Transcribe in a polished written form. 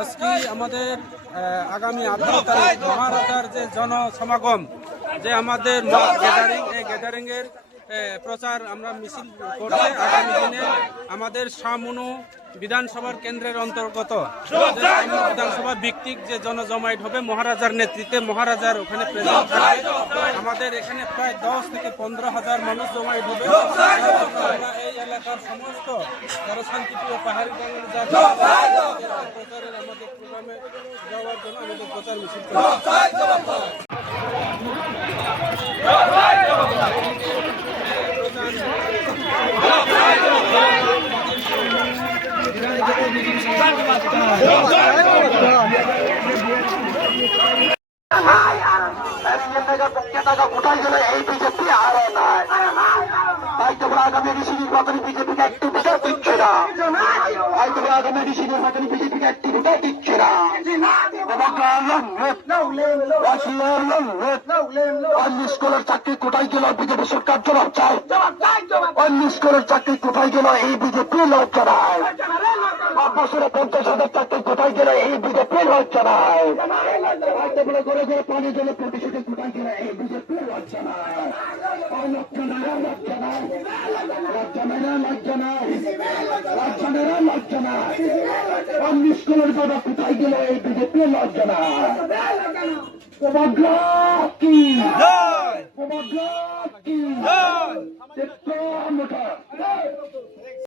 আজকে আমাদের আগামী 18 তারিখ মহারাজার যে জনসমাগম, যে আমাদের গ্যাদারিং, এই গ্যাদারিংয়ের প্রচার আমরা মিছিল করতে আগামী দিনে আমাদের শামনু বিধানসভার কেন্দ্রের অন্তর্গত বিধানসভা ভিত্তিক যে জনজমায়েত হবে মহারাজার নেতৃত্বে, মহারাজার ওখানে প্রেজেন্ট থাকবে। আমাদের এখানে প্রায় 10 থেকে 15,000 মানুষ জমায়েত হবে। আমরা এই এলাকার সমস্ত যারা শান্তিপ্রিয় পাহাড়ি প্রচারের আমাদের প্রোগ্রামে যাওয়ার জন্য আমাদের প্রচার মিছিল কোথায় গেলে এই বিজেপি আরো নাই, তাই তোমরা আগামী ঋষি নির্বাচনী বিজেপিকে একটি ভোটার দিচ্ছে না, তাই তোমরা আগামী ঋষি নির্বাচনী বিজেপিকে একটি ভোটার দিচ্ছে না। স্কুলের চাকরি কোথায় গেল বিজেপি সরকার জবাব চায়, স্কুলের চাকরি কোথায় গেল এই বিজেপি লজ্জা নাই, বছরে 50,000 চাকরি কোথায় গেল এই বিজেপি লজ্জা নাই, ঘরে ঘরে পানি জলে প্রতিশোধে কোথায় গেল এই বিজেপি লজ্জা নাই, লজ্জা নাই, লজ্জা নাই, লজ্জা নাই, লজ্জা নাই, লজ্জা নাই, লজ্জা নাই, স্কুলের বাবা কোথায় গেল এই বিজেপি লজ্জা নাই। কি